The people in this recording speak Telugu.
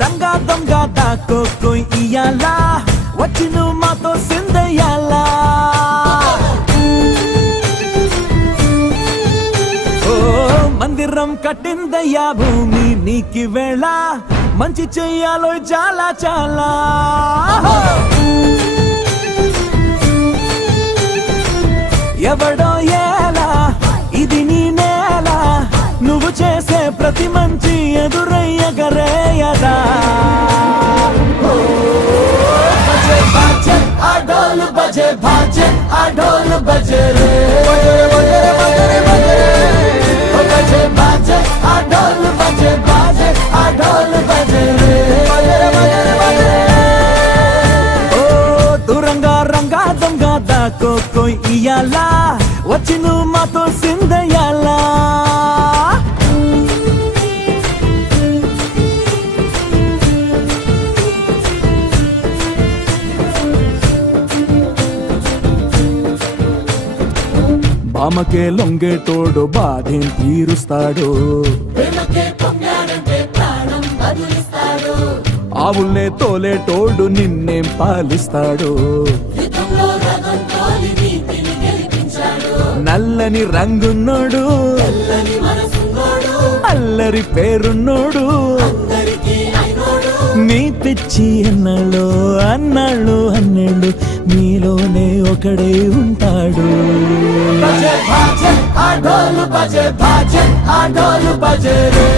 రంగా దొంగ దాకో కోయి ఇయాలా వచ్చి నువ్వు మాతో సిందయ్యాలా ఓ మందిరం కట్టిందయ్యా భూమి నీకి వేళ మంచి చెయ్యాలో చాలా చాలా ఎవడో ఎలా ఇది నీ నేల నువ్వు చేసే ప్రతి మంచి ఎదురయ్యగరేయదా బజే బాజే ఆ ఢోల్ బజే బాజే ఆ ఢోల్ బజే రే బజే బాజే ఆ ఢోల్ బజే బాజే ఆ ఢోల్ బజే రే ఓ దూరంగా రంగా దొంగ దాకో కోయి ఇయాలా వచ్చి నువ్వు మాతో సిందయ్యాలా బామకే లొంగేటోడు బాధేం తీరుస్తాడు ఆవుల్నే తోలేటోడు నిన్నేం పాలిస్తాడు నల్లని రంగున్నోడు అల్లరి పేరున్నోడు నీ పిచ్చి ఎన్నాళ్ళు అన్నాళ్ళు అన్నేళ్ళు నీలోనే ఒకడే ఉంటాడు బజే బాజే ఆ ఢోల్ బజే బాజే ఆ ఢోల్ బజే రే